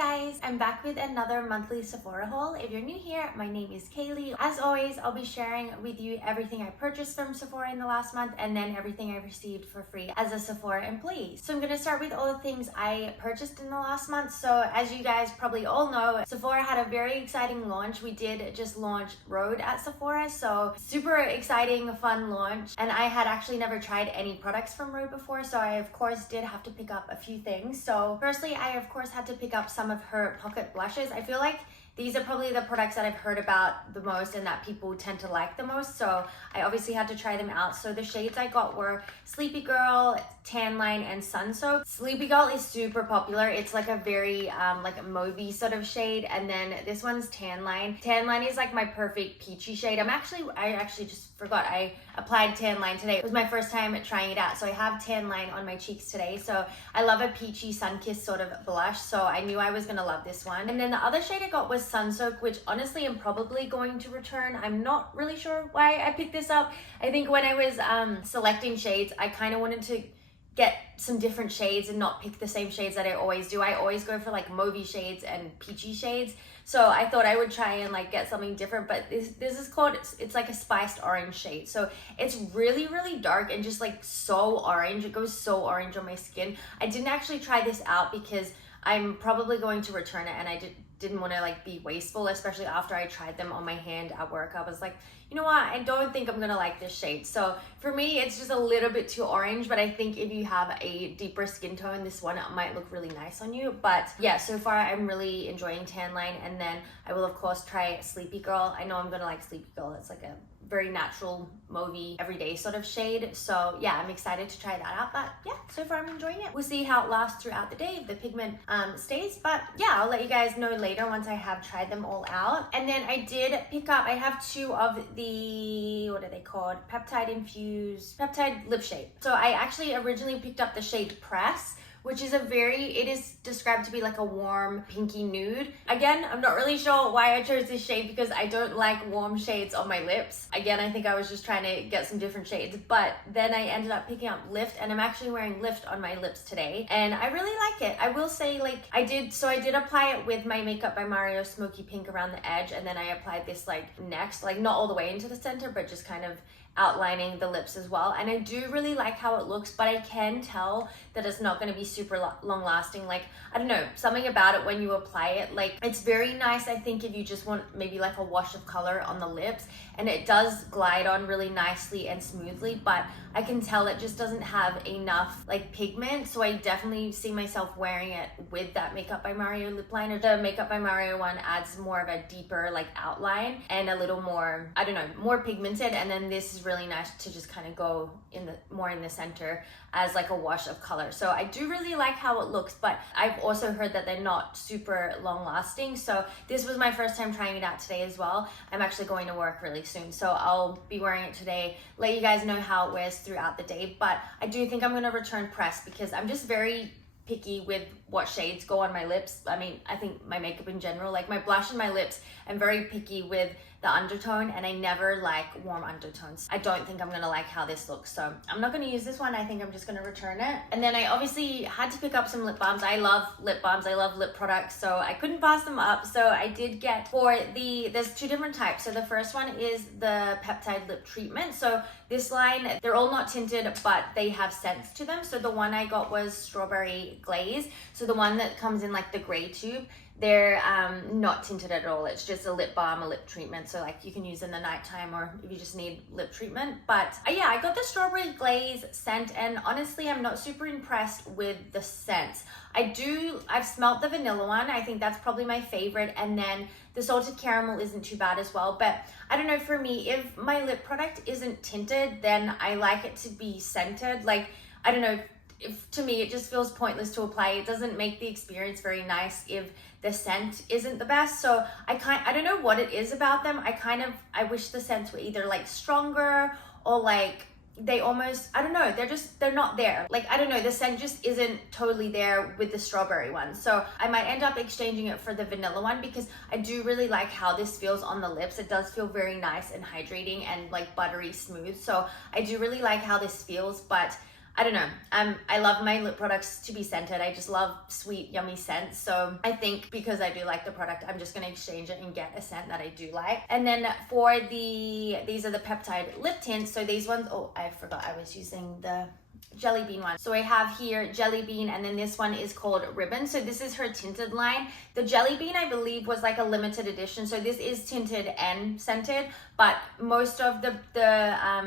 guys, I'm back with another monthly Sephora haul. If you're new here, my name is Kaylee. As always, I'll be sharing with you everything I purchased from Sephora in the last month and then everything I received for free as a Sephora employee. So I'm going to start with all the things I purchased in the last month. So as you guys probably all know, Sephora had a very exciting launch. We did just launch Rhode at Sephora, so super exciting, fun launch. And I had actually never tried any products from Rhode before, so I of course did have to pick up a few things. So firstly, I of course had to pick up some of her pocket blushes. I feel like these are probably the products that I've heard about the most and that people tend to like the most, so I obviously had to try them out. So the shades I got were Sleepy Girl, Tan Line, and Sun Soak. Sleepy Girl is super popular. It's like a very like a mauvey sort of shade, and then this one's Tan Line. Tan Line is like my perfect peachy shade. I actually just forgot I applied Tan Line today. It was my first time trying it out, so I have Tan Line on my cheeks today. So I love a peachy sun-kissed sort of blush, so I knew I was gonna love this one. And then the other shade I got was Sun Soak, which honestly I'm probably going to return. I'm not really sure why I picked this up. I think when I was selecting shades, I kind of wanted to get some different shades and not pick the same shades that I always do. I always go for like mauvey shades and peachy shades. So I thought I would try and like get something different, but this is called, it's like a spiced orange shade. So it's really, really dark and just like so orange. It goes so orange on my skin. I didn't actually try this out because I'm probably going to return it, and I didn't want to like be wasteful, especially after I tried them on my hand at work. I was like, you know what, I don't think I'm gonna like this shade. So for me, it's just a little bit too orange, but I think if you have a deeper skin tone, this one might look really nice on you. But yeah, so far I'm really enjoying Tan Line, and then I will of course try Sleepy Girl. I know I'm gonna like Sleepy Girl. It's like a very natural, mauvey, everyday sort of shade. So yeah, I'm excited to try that out. But yeah, so far I'm enjoying it. We'll see how it lasts throughout the day, if the pigment stays. But yeah, I'll let you guys know later once I have tried them all out. And then I did pick up, I have two of the, what are they called? Peptide lip shade. So I actually originally picked up the shade Press, which is it is described to be like a warm pinky nude. Again, I'm not really sure why I chose this shade because I don't like warm shades on my lips. Again, I think I was just trying to get some different shades, but then I ended up picking up Lift, and I'm actually wearing Lift on my lips today, and I really like it. I will say, like, I did apply it with my Makeup by Mario Smoky Pink around the edge, and then I applied this like next, like not all the way into the center, but just kind of outlining the lips as well. And I do really like how it looks, but I can tell that it's not going to be super long lasting. Like, I don't know, something about it when you apply it, like it's very nice. I think if you just want maybe like a wash of color on the lips, and it does glide on really nicely and smoothly, but I can tell it just doesn't have enough like pigment. So I definitely see myself wearing it with that Makeup by Mario lip liner. The Makeup by Mario one adds more of a deeper like outline and a little more, I don't know, more pigmented, and then this is really nice to just kind of go in the more in the center as like a wash of color. So I do really like how it looks, but I've also heard that they're not super long lasting. So this was my first time trying it out today as well. I'm actually going to work really soon, so I'll be wearing it today, let you guys know how it wears throughout the day. But I do think I'm going to return Press because I'm just very picky with what shades go on my lips. I mean, I think my makeup in general, like my blush and my lips, I'm very picky with the undertone, and I never like warm undertones. I don't think I'm gonna like how this looks, so I'm not gonna use this one. I think I'm just gonna return it. And then I obviously had to pick up some lip balms. I love lip balms, I love lip products, so I couldn't pass them up. So I did get there's two different types. So the first one is the Peptide Lip Treatment. So this line, they're all not tinted, but they have scents to them. So the one I got was Strawberry Glaze. So the one that comes in like the gray tube, they're not tinted at all. It's just a lip balm, a lip treatment. So like you can use in the nighttime or if you just need lip treatment. But yeah, I got the Strawberry Glaze scent, and honestly, I'm not super impressed with the scent. I've smelled the vanilla one. I think that's probably my favorite. And then the Salted Caramel isn't too bad as well. But I don't know, for me, if my lip product isn't tinted, then I like it to be scented. Like, I don't know, to me, it just feels pointless to apply. It doesn't make the experience very nice if the scent isn't the best. So I don't know what it is about them. I wish the scents were either like stronger or like they almost, I don't know, they're not there. Like, I don't know, the scent just isn't totally there with the strawberry one. So I might end up exchanging it for the vanilla one because I do really like how this feels on the lips. It does feel very nice and hydrating and like buttery smooth. So I do really like how this feels, but I don't know. I love my lip products to be scented. I just love sweet, yummy scents. So I think because I do like the product, I'm just gonna exchange it and get a scent that I do like. And then for these are the peptide lip tints. So these ones, oh, I forgot I was using the Jelly Bean one. So I have here Jelly Bean, and then this one is called Ribbon. So this is her tinted line. The Jelly Bean, I believe, was like a limited edition. So this is tinted and scented, but most of the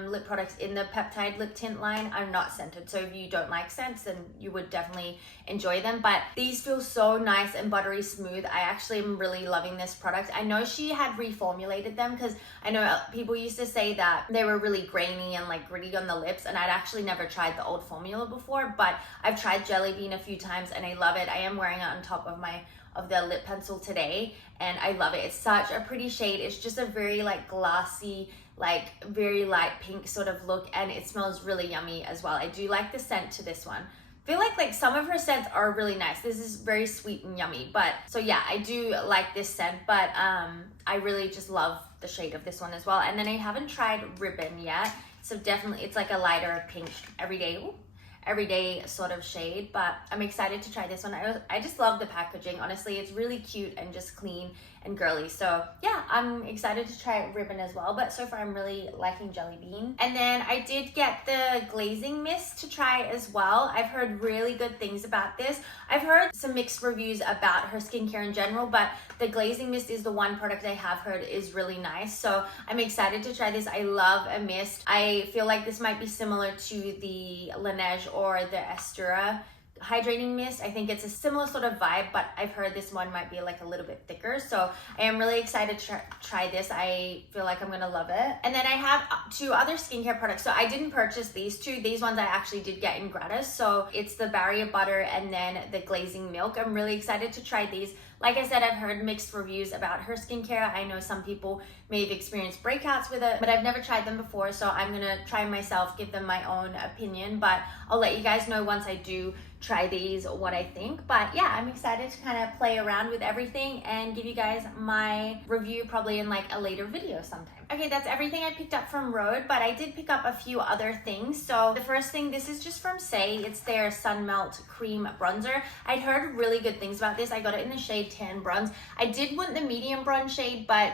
lip products in the peptide lip tint line are not scented. So if you don't like scents, then you would definitely enjoy them. But these feel so nice and buttery smooth. I actually am really loving this product. I know she had reformulated them because I know people used to say that they were really grainy and like gritty on the lips, and I'd actually never tried the old formula before, but I've tried Jelly Bean a few times and I love it. I am wearing it on top of the lip pencil today, and I love it. It's such a pretty shade. It's just a very like glassy, like very light pink sort of look, and it smells really yummy as well. I do like the scent to this one. I feel like some of her scents are really nice. This is very sweet and yummy, but so yeah, I do like this scent, but I really just love the shade of this one as well. And then I haven't tried Ribbon yet, so definitely it's like a lighter pink everyday sort of shade, but I'm excited to try this one. I just love the packaging. Honestly, it's really cute and just clean and girly. So yeah, I'm excited to try Ribbon as well, but so far I'm really liking Jelly Bean. And then I did get the glazing mist to try as well. I've heard really good things about this. I've heard some mixed reviews about her skincare in general, but the glazing mist is the one product I have heard is really nice. So I'm excited to try this. I love a mist. I feel like this might be similar to the Laneige or the Estura hydrating mist. I think it's a similar sort of vibe, but I've heard this one might be like a little bit thicker. So I am really excited to try this. I feel like I'm gonna love it. And then I have two other skincare products. So I didn't purchase these two. These ones I actually did get in gratis. So it's the Barrier Butter and then the Glazing Milk. I'm really excited to try these. Like I said, I've heard mixed reviews about her skincare. I know some people may have experienced breakouts with it, but I've never tried them before. So I'm gonna try myself, give them my own opinion, but I'll let you guys know once I do try these what I think. But yeah, I'm excited to kind of play around with everything and give you guys my review probably in like a later video sometime. Okay, that's everything I picked up from Rhode, but I did pick up a few other things. So the first thing, this is just from Say. It's their Sun Melt Cream Bronzer. I'd heard really good things about this. I got it in the shade Tan Bronze. I did want the medium bronze shade, but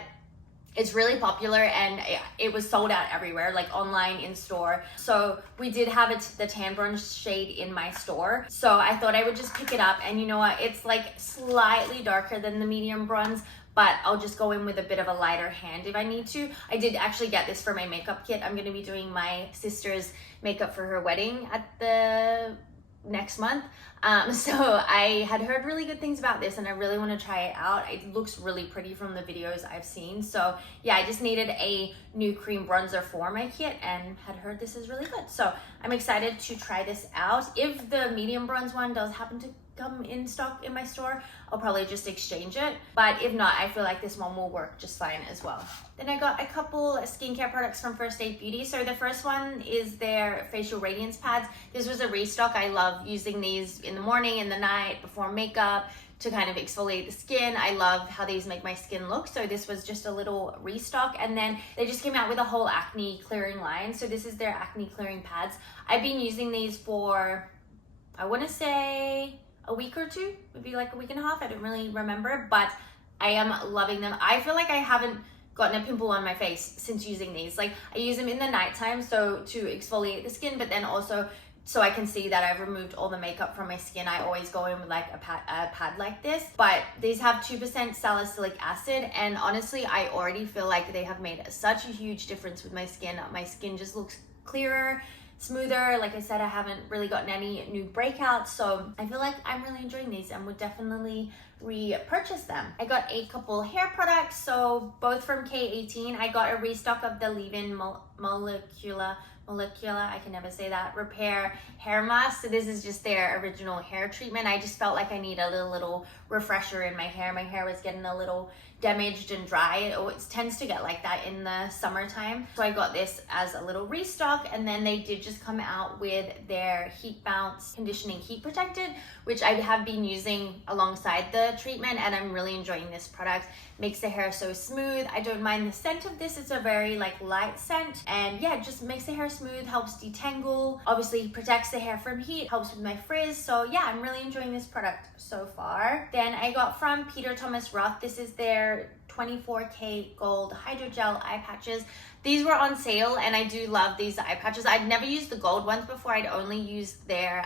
it's really popular and it was sold out everywhere, like online, in store. So we did have it, the tan bronze shade, in my store. So I thought I would just pick it up, and you know what? It's like slightly darker than the medium bronze, but I'll just go in with a bit of a lighter hand if I need to. I did actually get this for my makeup kit. I'm gonna be doing my sister's makeup for her wedding at the next month. So I had heard really good things about this and I really want to try it out. It looks really pretty from the videos I've seen. So yeah, I just needed a new cream bronzer for my kit and had heard this is really good. So I'm excited to try this out. If the medium bronze one does happen to come in stock in my store, I'll probably just exchange it. But if not, I feel like this one will work just fine as well. Then I got a couple skincare products from First Aid Beauty. So the first one is their facial radiance pads. This was a restock. I love using these in the morning, in the night, before makeup, to kind of exfoliate the skin. I love how these make my skin look. So this was just a little restock. And then they just came out with a whole acne clearing line. So this is their acne clearing pads. I've been using these for, I want to say, a week or two, maybe like a week and a half. I don't really remember, but I am loving them. I feel like I haven't gotten a pimple on my face since using these. Like, I use them in the nighttime, so to exfoliate the skin, but then also so I can see that I've removed all the makeup from my skin. I always go in with like a pad like this, but these have 2% salicylic acid, and honestly, I already feel like they have made such a huge difference with my skin. My skin just looks clearer, smoother. Like I said, I haven't really gotten any new breakouts, so I feel like I'm really enjoying these and would definitely repurchase them. I got a couple hair products, so both from K18. I got a restock of the leave-in molecular, I can never say that, repair hair mask. So this is just their original hair treatment. I just felt like I need a little refresher in my hair. My hair was getting a little damaged and dry. It always tends to get like that in the summertime. So I got this as a little restock, and then they did just come out with their Heat Bounce Conditioning Heat Protected, which I have been using alongside the treatment, and I'm really enjoying this product. Makes the hair so smooth. I don't mind the scent of this. It's a very like light scent, and yeah, it just makes the hair smooth. smooth, helps detangle, obviously protects the hair from heat, helps with my frizz. So yeah, I'm really enjoying this product so far. Then I got from Peter Thomas Roth, this is their 24K Gold Hydrogel eye patches. These were on sale and I do love these eye patches. I'd never used the gold ones before. I'd only used their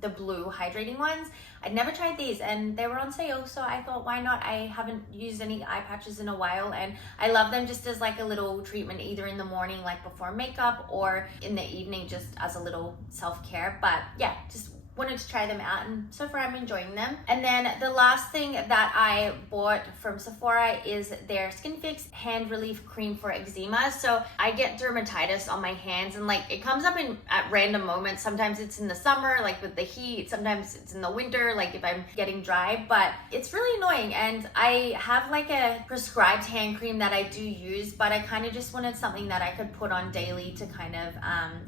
the blue hydrating ones. I'd never tried these and they were on sale, so I thought, why not? I haven't used any eye patches in a while and I love them just as like a little treatment, either in the morning like before makeup or in the evening just as a little self-care. But yeah, just wanted to try them out and so far I'm enjoying them. And then the last thing that I bought from Sephora is their Skin Fix Hand Relief Cream for Eczema. So I get dermatitis on my hands and like it comes up at random moments. Sometimes it's in the summer, like with the heat, sometimes it's in the winter, like if I'm getting dry, but it's really annoying. And I have like a prescribed hand cream that I do use, but I kind of just wanted something that I could put on daily to kind of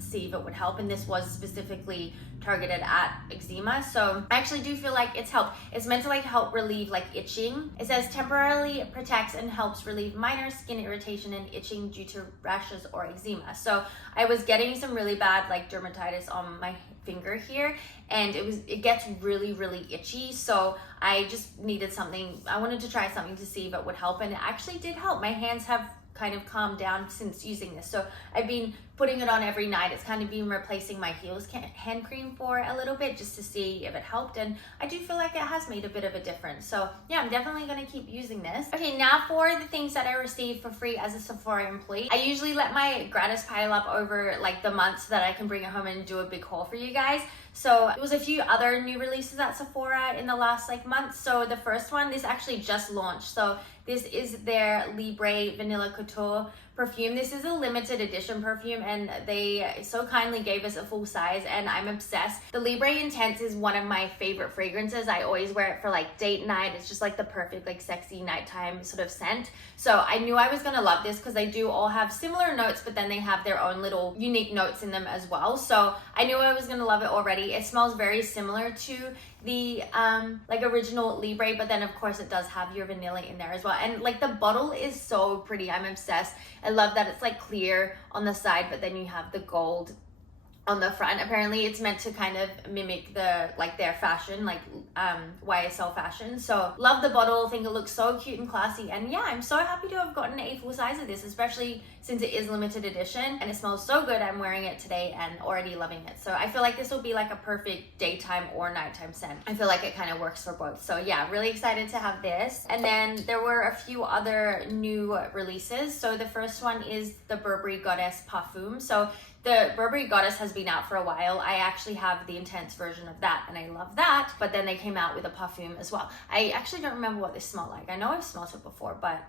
see if it would help. And this was specifically targeted at eczema, so I actually do feel like it's helped. It's meant to like help relieve like itching. It says temporarily protects and helps relieve minor skin irritation and itching due to rashes or eczema. So I was getting some really bad like dermatitis on my finger here and it gets really itchy, so I just needed something. I wanted to try something to see if it would help, and it actually did help. My hands have kind of calmed down since using this, so I've been putting it on every night. It's kind of been replacing my Heels hand cream for a little bit just to see if it helped, and I do feel like it has made a bit of a difference. So yeah, I'm definitely going to keep using this. Okay, now for the things that I received for free as a Sephora employee. I usually let my gratis pile up over like the month so that I can bring it home and do a big haul for you guys. So there was a few other new releases at Sephora in the last like month. So the first one, this actually just launched. So this is their Libre Vanilla Couture perfume. This is a limited edition perfume and they so kindly gave us a full size and I'm obsessed. The Libre Intense is one of my favorite fragrances. I always wear it for like date night. It's just like the perfect like sexy nighttime sort of scent. So I knew I was gonna love this because they do all have similar notes, but then they have their own little unique notes in them as well. So I knew I was gonna love it already. It smells very similar to the like original Libre, but then of course it does have your vanilla in there as well. And like the bottle is so pretty. I'm obsessed. I love that it's like clear on the side, but then you have the gold on the front. Apparently it's meant to kind of mimic the like their fashion, like YSL fashion. So love the bottle, think it looks so cute and classy, and yeah, I'm so happy to have gotten a full size of this, especially since it is limited edition and it smells so good. I'm wearing it today and already loving it. So I feel like this will be like a perfect daytime or nighttime scent. I feel like it kind of works for both. So yeah, really excited to have this. And then there were a few other new releases. So the first one is the Burberry Goddess Parfum. So the Burberry Goddess has been out for a while. I actually have the intense version of that and I love that, but then they came out with a parfum as well. I actually don't remember what this smelled like. I know I've smelled it before, but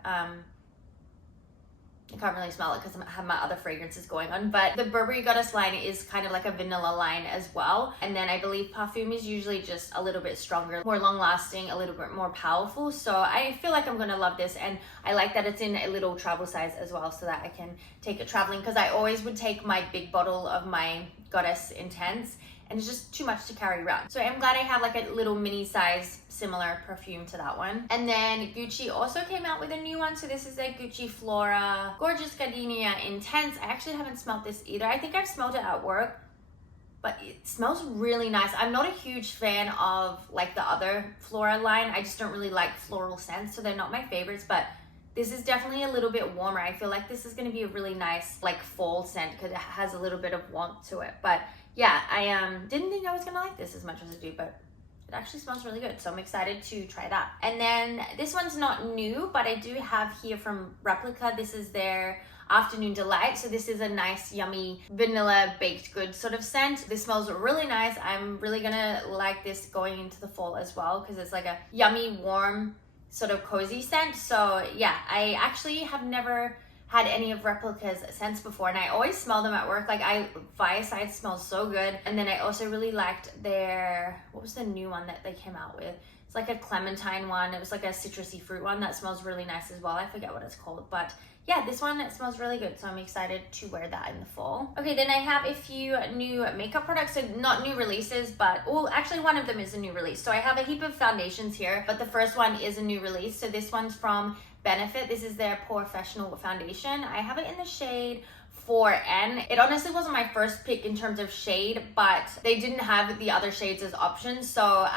I can't really smell it because I have my other fragrances going on. But the Burberry Goddess line is kind of like a vanilla line as well. And then I believe parfum is usually just a little bit stronger, more long lasting, a little bit more powerful. So I feel like I'm gonna love this, and I like that it's in a little travel size as well so that I can take it traveling, because I always would take my big bottle of my Goddess Intense and it's just too much to carry around. So I'm glad I have like a little mini size similar perfume to that one. And then Gucci also came out with a new one. So this is a Gucci Flora Gorgeous Gardenia Intense. I actually haven't smelled this either. I think I've smelled it at work, but it smells really nice. I'm not a huge fan of like the other Flora line. I just don't really like floral scents, so they're not my favorites, but this is definitely a little bit warmer. I feel like this is gonna be a really nice like fall scent because it has a little bit of warmth to it. But yeah, I didn't think I was gonna like this as much as I do, but it actually smells really good. So I'm excited to try that. And then this one's not new, but I do have here from Replica. This is their Afternoon Delight. So this is a nice, yummy vanilla baked goods sort of scent. This smells really nice. I'm really gonna like this going into the fall as well because it's like a yummy, warm, sort of cozy scent. So yeah, I actually have never had any of Replica's scents before, and I always smell them at work. Like Viacide smells so good. And then I also really liked their, what was the new one that they came out with? It's like a clementine one. It was like a citrusy fruit one that smells really nice as well. I forget what it's called, but yeah, this one, it smells really good. So I'm excited to wear that in the fall. Okay, then I have a few new makeup products. So not new releases, but, well, actually one of them is a new release. So I have a heap of foundations here, but the first one is a new release. So this one's from Benefit. This is their Professional Foundation. I have it in the shade 4N. It honestly wasn't my first pick in terms of shade, but they didn't have the other shades as options. So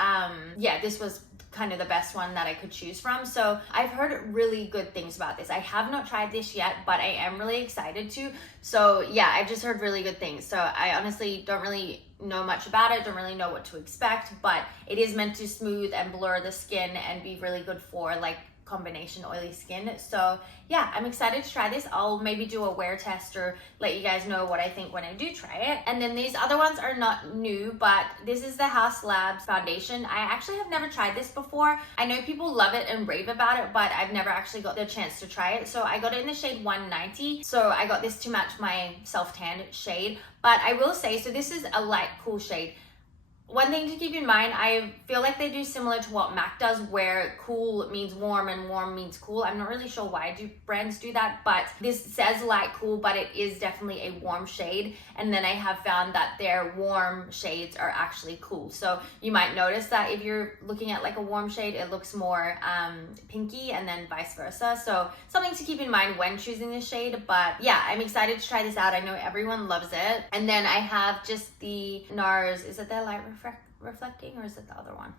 yeah, this was kind of the best one that I could choose from. So I've heard really good things about this. I have not tried this yet, but I am really excited to. So yeah, I've just heard really good things. So I honestly don't really know much about it, don't really know what to expect, but it is meant to smooth and blur the skin and be really good for like combination oily skin. So yeah, I'm excited to try this. I'll maybe do a wear test or let you guys know what I think when I do try it. And then these other ones are not new, but this is the Haus Labs foundation. I actually have never tried this before. I know people love it and rave about it, but I've never actually got the chance to try it. So I got it in the shade 190. So I got this to match my self-tan shade. But I will say, so this is a light cool shade. One thing to keep in mind, I feel like they do similar to what MAC does, where cool means warm and warm means cool. I'm not really sure why brands do that, but this says light cool, but it is definitely a warm shade. And then I have found that their warm shades are actually cool. So you might notice that if you're looking at like a warm shade, it looks more pinky, and then vice versa. So something to keep in mind when choosing this shade. But yeah, I'm excited to try this out. I know everyone loves it. And then I have just the NARS, is it the light reflecting, or is it the other one?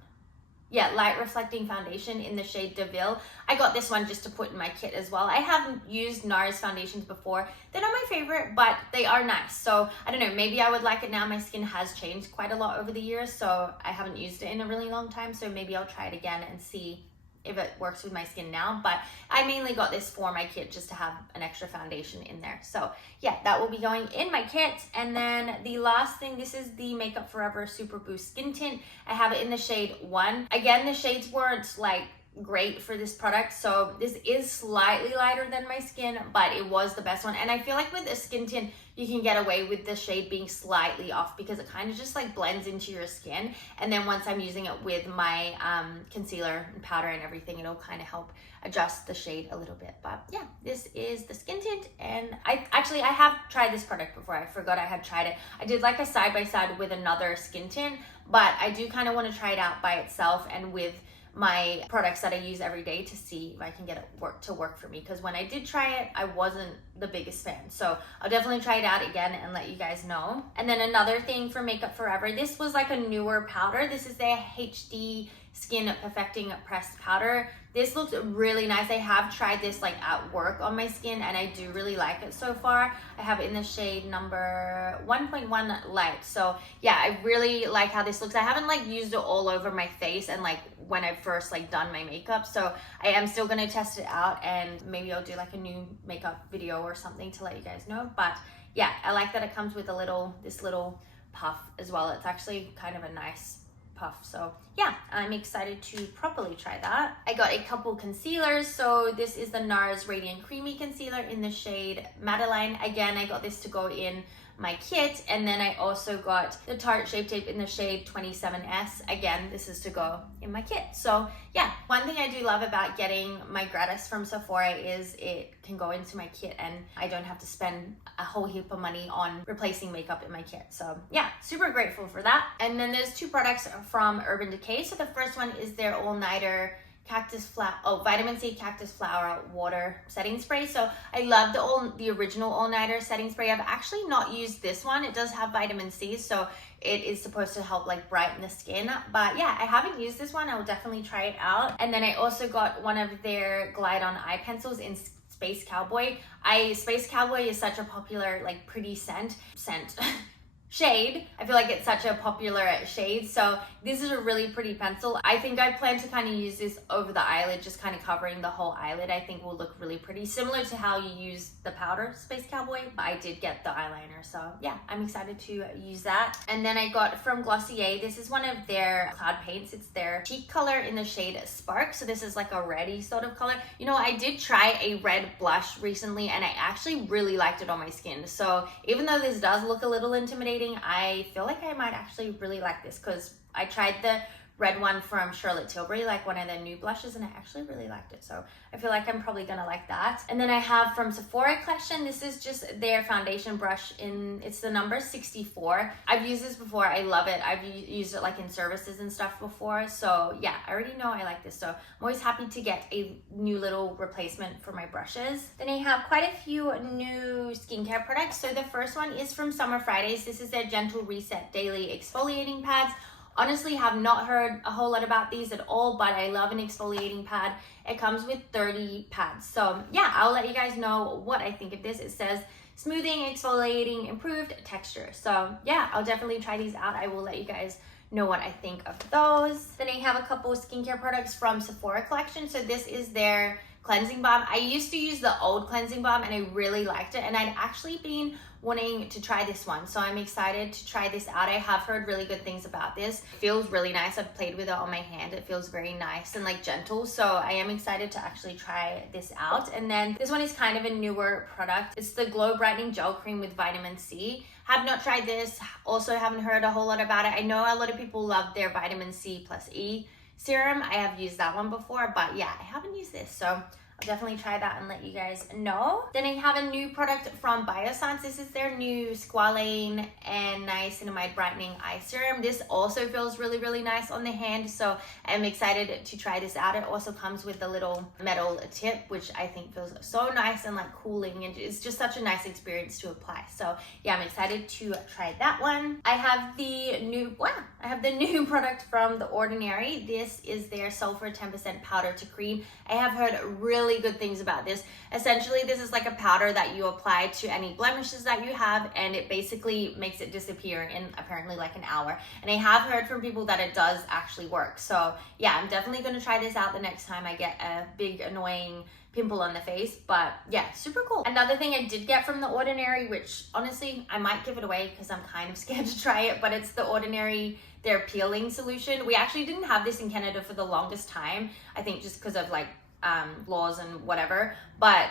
Yeah, light reflecting foundation in the shade DeVille. I got this one just to put in my kit as well. I haven't used NARS foundations before. They're not my favorite, but they are nice. So I don't know, maybe I would like it now. My skin has changed quite a lot over the years, so I haven't used it in a really long time. So maybe I'll try it again and see if it works with my skin now. But I mainly got this for my kit just to have an extra foundation in there. So yeah, that will be going in my kit. And then the last thing, this is the Makeup Forever Super Boost Skin Tint. I have it in the shade 1. Again, the shades weren't like great for this product, so this is slightly lighter than my skin, but it was the best one. And I feel like with a skin tint you can get away with the shade being slightly off because it kind of just like blends into your skin, and then once I'm using it with my concealer and powder and everything, it'll kind of help adjust the shade a little bit. But yeah, this is the skin tint, and I have tried this product before. I forgot I had tried it. I did like a side-by-side with another skin tint, but I do kind of want to try it out by itself and with my products that I use every day to see if I can get it to work for me, because when I did try it, I wasn't the biggest fan. So I'll definitely try it out again and let you guys know. And then another thing for Makeup Forever, this was like a newer powder. This is the HD Skin Perfecting Pressed Powder. This looks really nice. I have tried this like at work on my skin, and I do really like it so far. I have it in the shade number 1.1 light. So yeah, I really like how this looks. I haven't like used it all over my face and like when I first like done my makeup, so I am still gonna test it out, and maybe I'll do like a new makeup video or something to let you guys know. But yeah, I like that it comes with this little puff as well. It's actually kind of a nice puff. So yeah, I'm excited to properly try that. I got a couple concealers. So this is the NARS Radiant Creamy Concealer in the shade Madeline. Again, I got this to go in my kit, and then I also got the Tarte Shape Tape in the shade 27S. Again, this is to go in my kit. So yeah, one thing I do love about getting my gratis from Sephora is it can go into my kit and I don't have to spend a whole heap of money on replacing makeup in my kit. So yeah, super grateful for that. And then there's two products from Urban Decay. So the first one is their all-nighter vitamin C cactus flower water setting spray. So I love the original all-nighter setting spray. I've actually not used this one. It does have vitamin C, so it is supposed to help like brighten the skin. But yeah, I haven't used this one. I will definitely try it out. And then I also got one of their Glide On eye pencils in Space Cowboy. Space Cowboy is such a popular like pretty scent shade. I feel like it's such a popular shade. So this is a really pretty pencil. I think I plan to kind of use this over the eyelid, just kind of covering the whole eyelid. I think will look really pretty, similar to how you use the powder Space Cowboy. I did get the eyeliner, so yeah, I'm excited to use that. And then I got from Glossier, this is one of their cloud paints. It's their cheek color in the shade Spark. So this is like a reddy sort of color. You know, I did try a red blush recently and I actually really liked it on my skin. So even though this does look a little intimidating, I feel like I might actually really like this, because I tried the red one from Charlotte Tilbury, like one of their new blushes, and I actually really liked it. So I feel like I'm probably gonna like that. And then I have from Sephora collection, this is just their foundation brush it's the number 64. I've used this before, I love it. I've used it like in services and stuff before. So yeah, I already know I like this. So I'm always happy to get a new little replacement for my brushes. Then I have quite a few new skincare products. So the first one is from Summer Fridays. This is their Gentle Reset Daily Exfoliating Pads. Honestly, have not heard a whole lot about these at all, but I love an exfoliating pad. It comes with 30 pads. So yeah, I'll let you guys know what I think of this. It says smoothing, exfoliating, improved texture. So yeah, I'll definitely try these out. I will let you guys know what I think of those. Then I have a couple of skincare products from Sephora collection. So this is their cleansing balm. I used to use the old cleansing balm and I really liked it, and I'd actually been wanting to try this one, so I'm excited to try this out. I have heard really good things about this. It feels really nice. I've played with it on my hand. It feels very nice and like gentle, so I am excited to actually try this out. And then this one is kind of a newer product. It's the Glow Brightening Gel Cream with vitamin C. Have not tried this, also haven't heard a whole lot about it. I know a lot of people love their vitamin C plus E serum. I have used that one before, but yeah, I haven't used this, so I'll definitely try that and let you guys know. Then I have a new product from Biossance. This is their new Squalane and Niacinamide Brightening Eye Serum. This also feels really, really nice on the hand, so I'm excited to try this out. It also comes with a little metal tip, which I think feels so nice and like cooling, and it's just such a nice experience to apply. So yeah, I'm excited to try that one. I have the new product from The Ordinary. This is their Sulfur 10% Powder to Cream. I have heard really good things about this. Essentially, this is like a powder that you apply to any blemishes that you have, and it basically makes it disappear in apparently like an hour. And I have heard from people that it does actually work. So yeah, I'm definitely going to try this out the next time I get a big annoying pimple on the face. But yeah, super cool. Another thing I did get from The Ordinary, which honestly I might give it away because I'm kind of scared to try it, but it's The Ordinary, their peeling solution. We actually didn't have this in Canada for the longest time, I think just because of like laws and whatever, but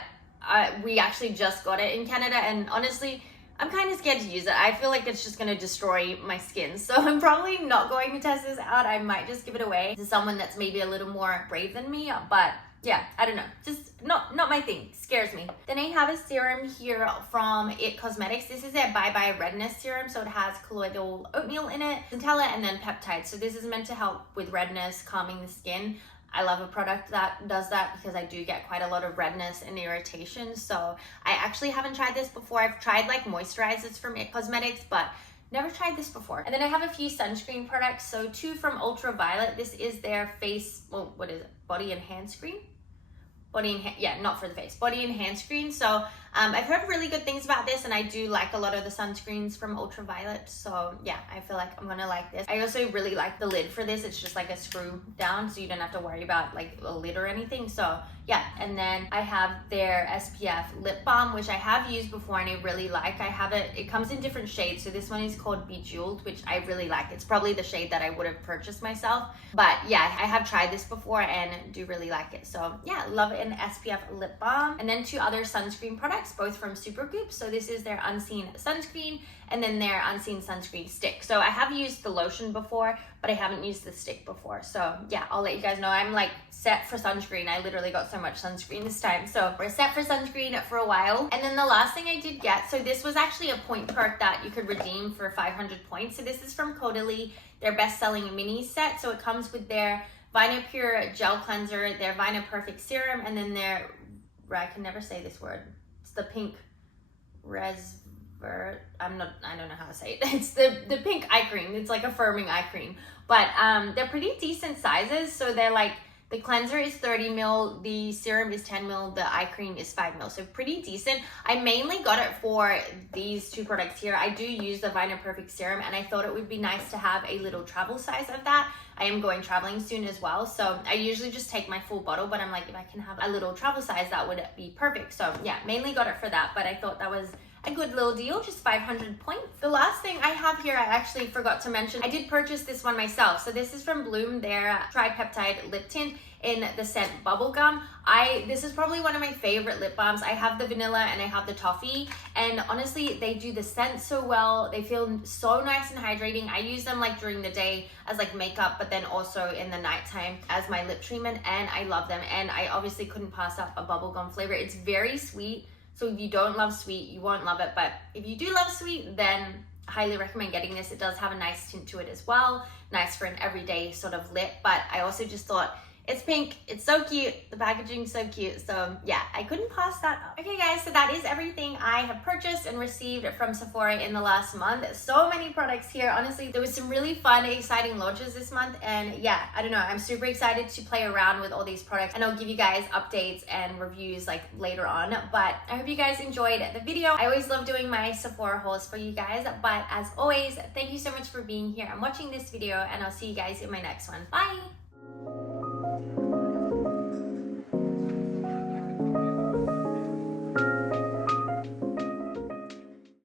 we actually just got it in Canada, and honestly I'm kind of scared to use it. I feel like it's just going to destroy my skin, so I'm probably not going to test this out. I might just give it away to someone that's maybe a little more brave than me, but yeah, I don't know, just not my thing. Scares me. Then I have a serum here from It Cosmetics. This is their Bye Bye Redness Serum. So it has colloidal oatmeal in it, centella, and then peptides. So this is meant to help with redness, calming the skin. I love a product that does that because I do get quite a lot of redness and irritation. So I actually haven't tried this before. I've tried like moisturizers from It Cosmetics, but never tried this before. And then I have a few sunscreen products. So two from Ultraviolet. This is their face, well, what is it? Body and hand screen? Yeah, not for the face, body and hand screen. So I've heard really good things about this, and I do like a lot of the sunscreens from Ultraviolet. So yeah, I feel like I'm gonna like this. I also really like the lid for this. It's just like a screw down, so you don't have to worry about like a lid or anything. So yeah, and then I have their SPF lip balm, which I have used before and I really like. I have it comes in different shades. So this one is called Bejeweled, which I really like. It's probably the shade that I would have purchased myself, but yeah, I have tried this before and do really like it. So yeah, love an SPF lip balm. And then two other sunscreen products, both from Supergoop. So this is their Unseen Sunscreen and then their Unseen Sunscreen Stick. So I have used the lotion before, but I haven't used the stick before. So yeah, I'll let you guys know. I'm like set for sunscreen. I literally got so much sunscreen this time. So we're set for sunscreen for a while. And then the last thing I did get, so this was actually a point perk that you could redeem for 500 points. So this is from Caudalie, their best-selling mini set. So it comes with their Vinapure Gel Cleanser, their Vina Perfect Serum, and then their, I can never say this word. It's the pink I don't know how to say it. It's the pink eye cream. It's like a firming eye cream. But they're pretty decent sizes. So they're like, the cleanser is 30 ml, the serum is 10 ml, the eye cream is 5 ml. So pretty decent. I mainly got it for these two products here. I do use the Vina Perfect Serum, and I thought it would be nice to have a little travel size of that. I am going traveling soon as well, so I usually just take my full bottle, but I'm like, if I can have a little travel size, that would be perfect. So yeah, mainly got it for that, but I thought that was a good little deal, just 500 points. The last thing I have here, I actually forgot to mention, I did purchase this one myself. So this is from Bloom, their Tripeptide Lip Tint. in the scent Bubblegum. This is probably one of my favorite lip balms. I have the vanilla and I have the toffee, and honestly, they do the scent so well. They feel so nice and hydrating. I use them like during the day as like makeup, but then also in the nighttime as my lip treatment, and I love them. And I obviously couldn't pass up a bubblegum flavor. It's very sweet, so if you don't love sweet, you won't love it. But if you do love sweet, then I highly recommend getting this. It does have a nice tint to it as well. Nice for an everyday sort of lip, but I also just thought, it's pink, it's so cute, the packaging's so cute, so yeah, I couldn't pass that up. Okay guys, so that is everything I have purchased and received from Sephora in the last month. So many products here. Honestly, there was some really fun, exciting launches this month, and yeah, I don't know, I'm super excited to play around with all these products, and I'll give you guys updates and reviews like later on. But I hope you guys enjoyed the video. I always love doing my Sephora hauls for you guys, but as always, thank you so much for being here and watching this video, and I'll see you guys in my next one. Bye!